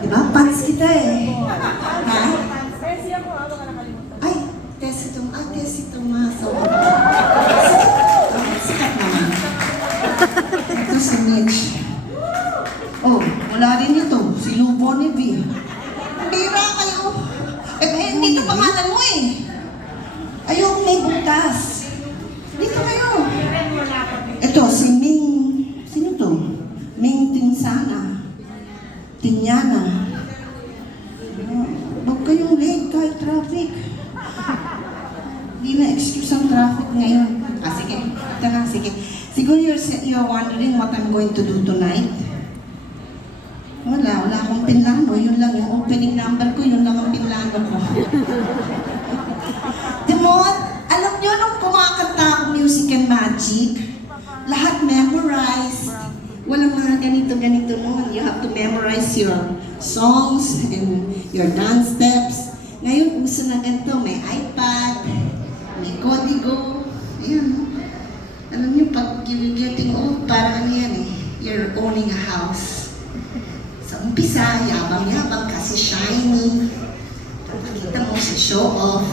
Di ba? Pants kita eh. Ha? Messi ako ha, baka nakalimutan. Ay, test itong maso. Sikat naman. Ito si Mitch. Oh, wala rin ito. Si Lubo ni V. Bira kayo. Dito pangalan mo eh. Ayoko may butas. Dito kayo. Ito, si Ming. Sino to? Ming Tinsana. Tinyana. Huwag kayong late kahit traffic. Hindi na excuse ang traffic ngayon. Sige. Ito na, sige. Siguro you're wondering what I'm going to do tonight. Wala akong pinlano. Yun lang yung opening number ko, yun lang ang pinlano ko. Timon, alam nyo nung kumakanta ako Music and Magic, lahat memorized. Walang mga ganito-ganito noon. You have to memorize your songs and your dance steps. Ngayon, uso na ganito. May iPad, may Codigo. Ayan. Alam niyo, pag you're getting old, parang ano yan eh. You're owning a house. Sa umpisa, yabang-yabang kasi shiny. Nakikita mo sa show off.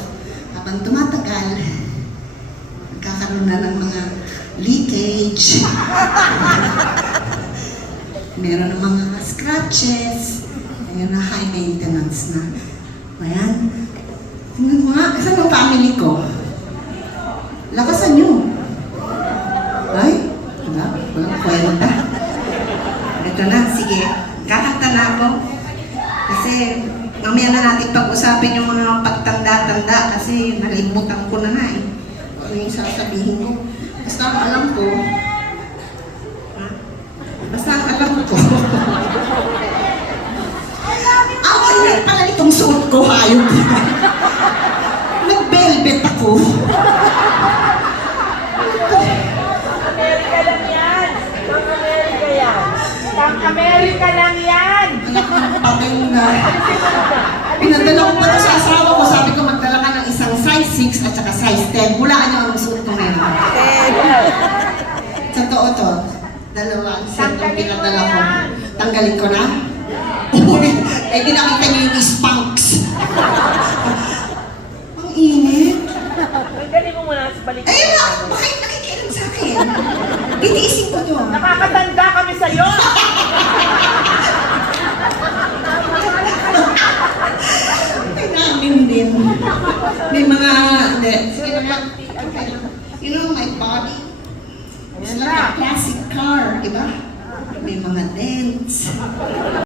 Habang tumatagal, nagkakaroon na ng mga leakage. Meron ng mga scratches. Ayun na, high maintenance na. Ayan. Tingnan mo nga, saan ang family ko? Lakasan nyo. Ay, wala, walang kwenta. Ito na, sige. Kakanta na ako. Kasi, mamaya na natin pag-usapin yung mga pagtanda-tanda kasi nalimutan ko na eh. Ano yung sasabihin ko? Basta ang alam ko, basta ang alam ko. Ang init pala nitong suot ko, hayop. Nag-velvet ako. Amerika lang yan. Pang-Amerika yan. Pang-Amerika lang yan. Anak ng patay na. Pinadala ko pa ito sa asawa ko. Sabi ko, magdala ka ng isang size 6 at saka size 10. Hulaan niyo anong suot ko ngayon. Totoo to. Dalawang set ang pinadala ko. Tanggalin ko na? Uy, eh di nakita niyo yung spanks. Ang init. Tanggalin mo muna sa balik. Ayun na, bakit nakikialam sa akin? Itiisin ko to. Nakakatanda kami sa'yo.